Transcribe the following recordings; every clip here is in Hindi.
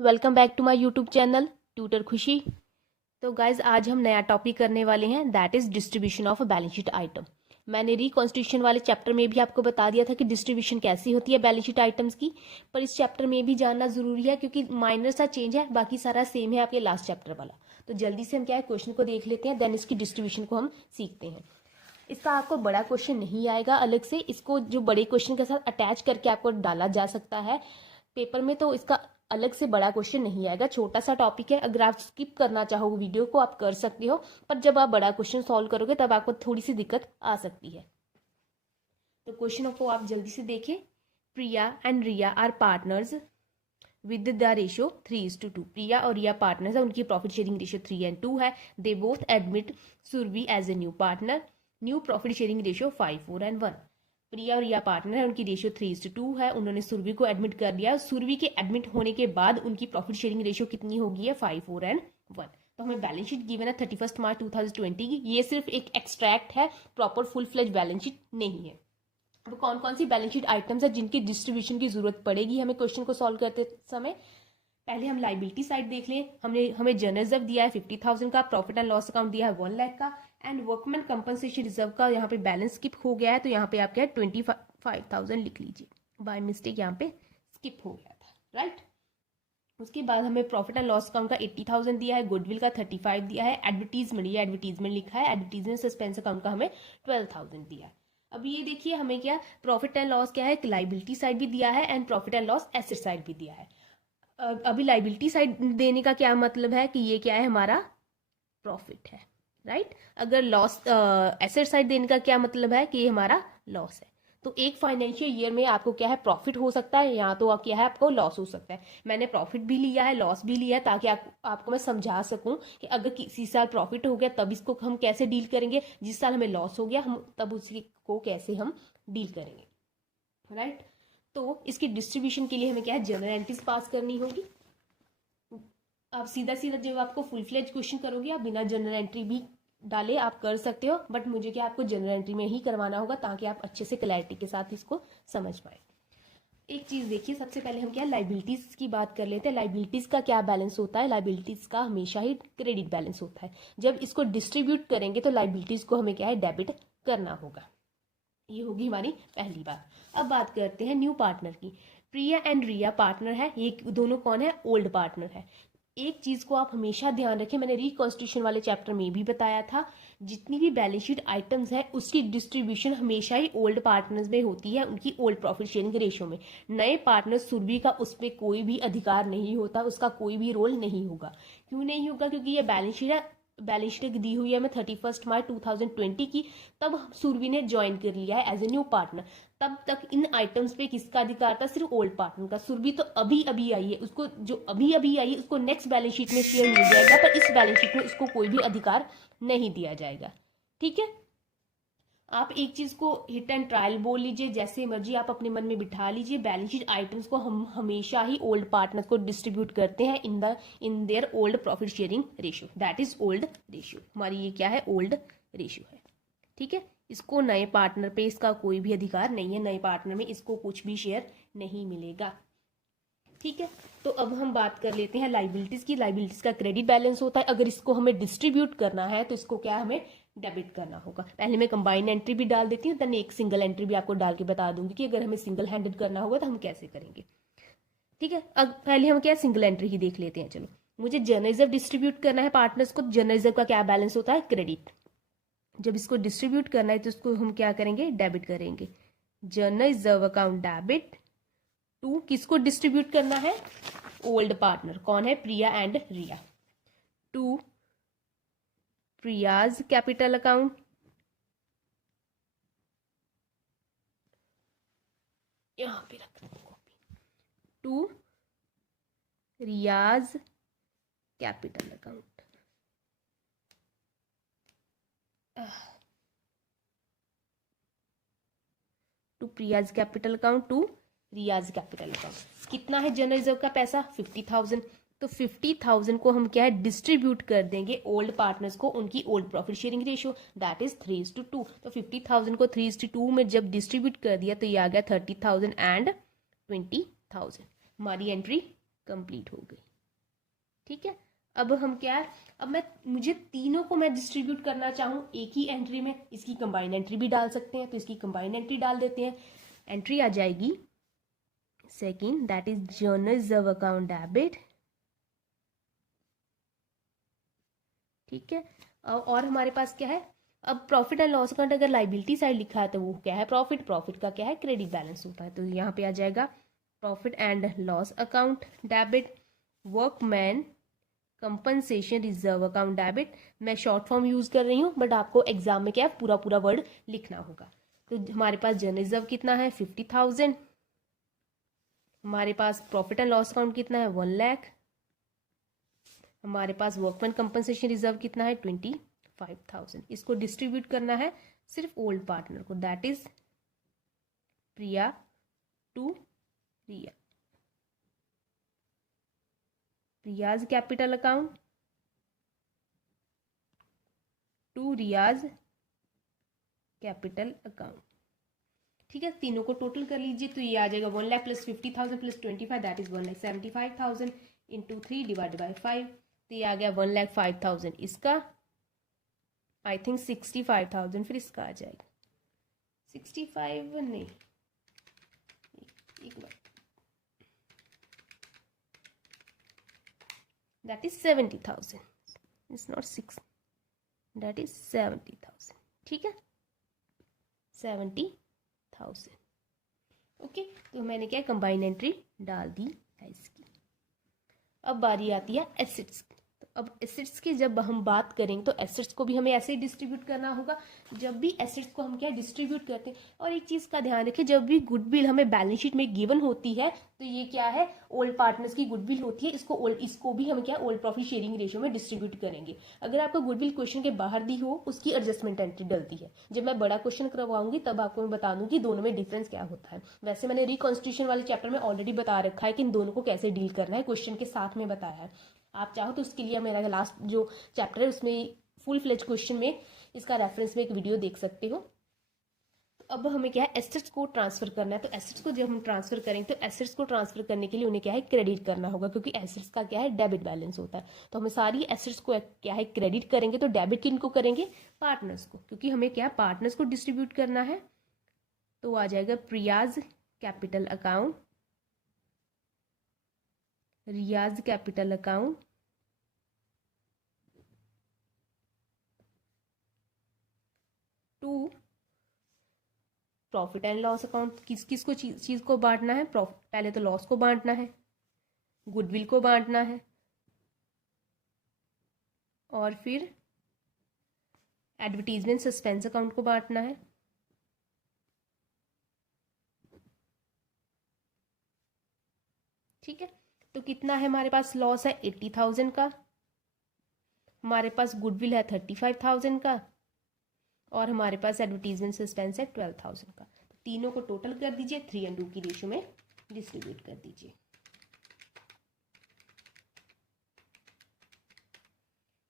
Welcome back to my YouTube channel tutor Khushi. तो गाइज आज हम नया टॉपिक करने वाले हैं, that is distribution of balance sheet item. मैंने रिकॉन्स्टिट्यूशन वाले चैप्टर में भी आपको बता दिया था कि डिस्ट्रीब्यूशन कैसी होती है बैलेंस शीट आइटम्स की, पर इस चैप्टर में भी जानना जरूरी है क्योंकि माइनर सा चेंज है, बाकी सारा सेम है आपके लास्ट चैप्टर वाला। तो जल्दी से हम क्या है क्वेश्चन को देख लेते हैं, देन इसकी डिस्ट्रीब्यूशन को हम सीखते हैं। इसका आपको बड़ा क्वेश्चन नहीं आएगा अलग से, इसको जो बड़े क्वेश्चन के साथ अटैच करके आपको डाला जा सकता है पेपर में, तो इसका अलग से बड़ा क्वेश्चन नहीं आएगा। छोटा सा टॉपिक है, अगर आप स्किप करना चाहो वीडियो को आप कर सकते हो, पर जब आप बड़ा क्वेश्चन सॉल्व करोगे तब आपको थोड़ी सी दिक्कत आ सकती है। तो क्वेश्चन को आप जल्दी से देखें। Priya and Riya are partners with the ratio 3:2। Priya और रिया पार्टनर्स है, उनकी प्रॉफिट शेयरिंग रेशियो 3:2 है। They both admit Surabhi as a new partner, new profit sharing ratio 5:4 Priya और रिया पार्टनर है, उनकी रेशियो 3:2 है। उन्होंने सुरभि को एडमिट कर लिया। सुरभि के एडमिट होने के बाद उनकी प्रॉफिट शेयरिंग रेशियो कितनी होगी है 5:4 तो हमें बैलेंस शीट गिवन है 31 मार्च 2020 की। ये सिर्फ एक एक्सट्रैक्ट है, proper full fledge balance sheet नहीं है। अब कौन कौन सी बैलेंस शीट आइटम्स है जिनकी डिस्ट्रीब्यूशन की जरूरत पड़ेगी हमें क्वेश्चन को सॉल्व करते समय। पहले हम लाइबिलिटी साइड देख लें। हमें जनरल रिजर्व दिया है 50,000 का, प्रॉफिट एंड लॉस अकाउंट दिया है 1 लाख का, एंड वर्कमैन कंपनसेशन रिजर्व का यहाँ पे बैलेंस स्किप हो गया है, तो यहाँ पे आप क्या है 25,000 लिख लीजिए। बाय मिस्टेक यहाँ पे स्किप हो गया था, राइट। उसके बाद हमें प्रॉफिट एंड लॉस अकाउंट का 80,000 दिया है, गुडविल का 35 दिया है, एडवर्टीजमेंट ये एडवर्टीजमेंट लिखा है, एडवर्टीजमेंट सस्पेंस अकाउंट का हमें 12,000 दिया है। अब ये देखिए हमें क्या प्रॉफिट एंड लॉस क्या है, लाइबिलिटी साइड भी दिया है and profit and loss asset side भी दिया है। अभी लाइबिलिटी साइड देने का क्या मतलब है कि ये क्या है हमारा प्रॉफिट है, राइट। अगर लॉस एसेट साइड देने का क्या मतलब है कि ये हमारा लॉस है। तो एक फाइनेंशियल ईयर में आपको क्या है प्रॉफिट हो सकता है, या तो क्या है आपको लॉस हो सकता है। मैंने प्रॉफिट भी लिया है लॉस भी लिया है ताकि आपको मैं समझा सकूं कि अगर किसी साल प्रॉफिट हो गया तब इसको हम कैसे डील करेंगे, जिस साल हमें लॉस हो गया हम तब उसी को कैसे हम डील करेंगे, राइट। तो इसकी डिस्ट्रीब्यूशन के लिए हमें क्या है जनरल एंट्रीज पास करनी होगी। आप सीधा सीधा जब आपको फुल फ्लेज क्वेश्चन करोगे आप बिना जनरल एंट्री भी डाले आप कर सकते हो, बट मुझे क्या आपको जनरल एंट्री में ही करवाना होगा ताकि आप अच्छे से क्लैरिटी के साथ इसको समझ पाए। एक चीज देखिए, सबसे पहले हम क्या लाइबिलिटीज की बात कर लेते हैं। लाइबिलिटीज का क्या बैलेंस होता है, लाइबिलिटीज का हमेशा ही क्रेडिट बैलेंस होता है। जब इसको डिस्ट्रीब्यूट करेंगे तो लाइबिलिटीज को हमें क्या है डेबिट करना होगा। ये होगी हमारी पहली बात। अब बात करते हैं न्यू पार्टनर की। प्रिया एंड रिया पार्टनर है, ये दोनों कौन है, ओल्ड पार्टनर है। एक चीज को आप हमेशा ध्यान रखें, मैंने रिकॉन्स्टिट्यूशन वाले चैप्टर में भी बताया था, जितनी भी बैलेंस शीट आइटम्स है उसकी डिस्ट्रीब्यूशन हमेशा ही ओल्ड पार्टनर्स में होती है, उनकी ओल्ड प्रॉफिट शेयरिंग रेशियो में। नए पार्टनर सुरभि का उस पर कोई भी अधिकार नहीं होता, उसका कोई भी रोल नहीं होगा। क्यों नहीं होगा, क्योंकि ये बैलेंस शीट है, बैलेंस शीट दी हुई है हमें 31 मार्च 2020 की, तब सुरभि ने ज्वाइन कर लिया है एज ए न्यू पार्टनर। तब तक इन आइटम्स पे किसका अधिकार था, सिर्फ ओल्ड पार्टनर का। सुरभि तो अभी अभी आई है, उसको जो अभी अभी आई है उसको नेक्स्ट बैलेंस शीट में शेयर मिल जाएगा, पर इस बैलेंस शीट में उसको कोई भी अधिकार नहीं दिया जाएगा, ठीक है। आप एक चीज को हिट एंड ट्रायल बोल लीजिए, जैसे मर्जी आप अपने मन में बिठा लीजिए। बैलेंस शीट आइटम्स को हम हमेशा ही ओल्ड पार्टनर्स को डिस्ट्रीब्यूट करते हैं in their old profit sharing ratio, that is old ratio. हमारी ये क्या है ओल्ड रेशियो है, ठीक है। इसको नए पार्टनर पे इसका कोई भी अधिकार नहीं है, नए पार्टनर में इसको कुछ भी शेयर नहीं मिलेगा, ठीक है। तो अब हम बात कर लेते हैं लाइबिलिटीज की। लाइबिलिटीज का क्रेडिट बैलेंस होता है, अगर इसको हमें डिस्ट्रीब्यूट करना है तो इसको क्या हमें डेबिट करना होगा। पहले मैं कंबाइंड एंट्री भी डाल देती हूँ, देन एक सिंगल एंट्री भी आपको डाल के बता दूंगी कि अगर हमें सिंगल हैंडेड करना होगा तो हम कैसे करेंगे, ठीक है। अब पहले हम क्या सिंगल एंट्री ही देख लेते हैं। चलो, मुझे जनरल रिजर्व डिस्ट्रीब्यूट करना है पार्टनर्स को। जनरल रिजर्व का क्या बैलेंस होता है, क्रेडिट। जब इसको डिस्ट्रीब्यूट करना है तो इसको हम क्या करेंगे, डेबिट करेंगे। General reserve account debit to किसको डिस्ट्रीब्यूट करना है, ओल्ड पार्टनर, कौन है, Priya and Riya, to Priya's capital account, यहां पे रख copy, to Riya's capital account, to Priya's capital account, to Riya's capital account. कितना है जनरल रिजर्व का पैसा, 50,000। तो 50,000 को हम क्या है डिस्ट्रीब्यूट कर देंगे ओल्ड पार्टनर्स को, उनकी old profit sharing ratio that is 3:2। तो 50,000 को 3:2 में जब डिस्ट्रीब्यूट कर दिया तो ये आ गया 30,000 एंड 20,000। हमारी एंट्री कंप्लीट हो गई। ठीक है, अब हम क्या है, अब मुझे तीनों को मैं डिस्ट्रीब्यूट करना चाहूँ एक ही एंट्री में, इसकी कंबाइंड एंट्री भी डाल सकते हैं, तो इसकी कंबाइंड एंट्री डाल देते हैं। एंट्री आ जाएगी second, that is journal reserve account debit. ठीक है, और हमारे पास क्या है, अब प्रॉफिट एंड लॉस अकाउंट अगर लाइबिलिटी साइड लिखा है तो वो क्या है, प्रॉफिट, प्रॉफिट का क्या है, क्रेडिट बैलेंस होता है, तो यहाँ पे आ जाएगा profit and loss account debit. Workman compensation reserve account debit, मैं शॉर्ट फॉर्म यूज कर रही हूँ, बट आपको एग्जाम में क्या है पूरा पूरा वर्ड लिखना होगा। तो हमारे पास जर्नल रिजर्व कितना है, 50,000। हमारे पास प्रॉफिट एंड लॉस अकाउंट कितना है, 1 लाख। हमारे पास वर्कमैन कंपनसेशन रिजर्व कितना है, 25,000। इसको डिस्ट्रीब्यूट करना है सिर्फ ओल्ड पार्टनर को, that is Priya to Riya. Riya's capital account to Riya's capital account. ठीक है, तीनों को टोटल कर लीजिए, तो ये आ जाएगा 1 lakh plus 50,000 plus 25, that is 1,75,000 into 3 divided by 5, तो ये आ गया 1,05,000 इसका। आई थिंक 65,000 फिर इसका आ जाएगा, 65 नहीं, एक बार, that is 70,000, it's not 6, that is 70,000। ठीक है, 70,000। ओके, तो मैंने क्या कंबाइन एंट्री डाल दी है इसकी। अब बारी आती है एसेट्स। तो अब एसेट्स की जब हम बात करेंगे तो एसेट्स को भी हमें ऐसे ही डिस्ट्रीब्यूट करना होगा। जब भी एसेट्स को हम क्या डिस्ट्रीब्यूट करते हैं, और एक चीज़ का ध्यान रखें, जब भी गुडविल हमें बैलेंस शीट में गिवन होती है तो ये क्या है, ओल्ड पार्टनर्स की गुडविल होती है, इसको भी हम क्या ओल्ड प्रॉफिट शेयरिंग रेशियो में डिस्ट्रीब्यूट करेंगे। अगर आपको गुडविल क्वेश्चन के बाहर दी हो, उसकी एडजस्टमेंट एंट्री डलती है। जब मैं बड़ा क्वेश्चन करवाऊंगी तब आपको मैं बता दूंगी दोनों में डिफरेंस क्या होता है। वैसे मैंने रिकॉन्स्टिट्यूशन वाले चैप्टर में ऑलरेडी बता रखा है कि इन दोनों को कैसे डील करना है, क्वेश्चन के साथ में बताया है। आप चाहो तो उसके लिए मेरा लास्ट जो चैप्टर है उसमें फुल फ्लेज क्वेश्चन में इसका रेफरेंस में एक वीडियो देख सकते हो। तो अब हमें क्या है, एसेट्स को ट्रांसफर करना है। तो एसेट्स को जब हम ट्रांसफर करेंगे तो एसेट्स को ट्रांसफर करने के लिए उन्हें क्या है, क्रेडिट करना होगा, क्योंकि एसेट्स का क्या है, डेबिट बैलेंस होता है। तो हमें सारी एसेट्स को क्या है, क्रेडिट करेंगे। तो डेबिट किनको करेंगे, पार्टनर्स को, क्योंकि हमें क्या पार्टनर्स को डिस्ट्रीब्यूट करना है। तो आ जाएगा Priya's capital account, Riya's capital account, to profit and loss account. किस को चीज को बांटना है, पहले तो लॉस को बांटना है, गुडविल को बांटना है, और फिर एडवर्टीजमेंट सस्पेंस अकाउंट को बांटना है। ठीक है, तो कितना है हमारे पास, लॉस है 80,000 का, हमारे पास गुडविल है 35,000 का, और हमारे पास एडवर्टीजमेंट सस्पेंस है 12,000 का। तो तीनों को टोटल कर दीजिए, 3:2 की रेशियो में डिस्ट्रीब्यूट कर दीजिए।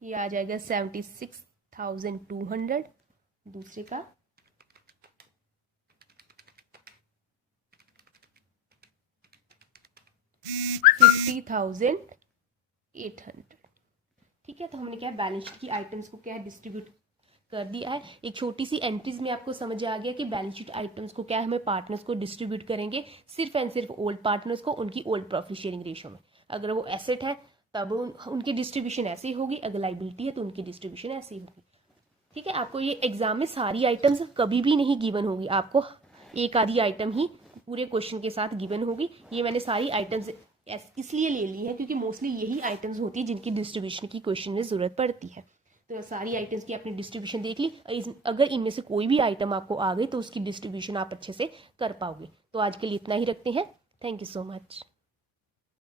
ये आ जाएगा 76,200, दूसरे का 50,800। ठीक है, तो हमने क्या बैलेंस शीट की आइटम्स को क्या है, डिस्ट्रीब्यूट कर दिया है। एक छोटी सी एंट्रीज में आपको समझ आ गया कि बैलेंस शीट आइटम्स को क्या है, हमें पार्टनर्स को डिस्ट्रीब्यूट करेंगे, सिर्फ एंड सिर्फ ओल्ड पार्टनर्स को, उनकी ओल्ड प्रॉफिट शेयरिंग रेशियो में। अगर वो एसेट है तब उनकी डिस्ट्रीब्यूशन ऐसी होगी, अगर लाइबिलिटी है तो उनकी डिस्ट्रीब्यूशन ऐसी होगी। ठीक है, आपको ये एग्जाम में सारी आइटम्स कभी भी नहीं गिवन होगी, आपको एक आधी आइटम ही पूरे क्वेश्चन के साथ गिवन होगी। ये मैंने सारी आइटम्स इसलिए ले ली है क्योंकि मोस्टली यही आइटम्स होती है जिनकी डिस्ट्रीब्यूशन की क्वेश्चन में जरूरत पड़ती है। तो सारी आइटम्स की आपने डिस्ट्रीब्यूशन देख ली, अगर इनमें से कोई भी आइटम आपको आ गई तो उसकी डिस्ट्रीब्यूशन आप अच्छे से कर पाओगे। तो आज के लिए इतना ही रखते हैं, थैंक यू सो मच।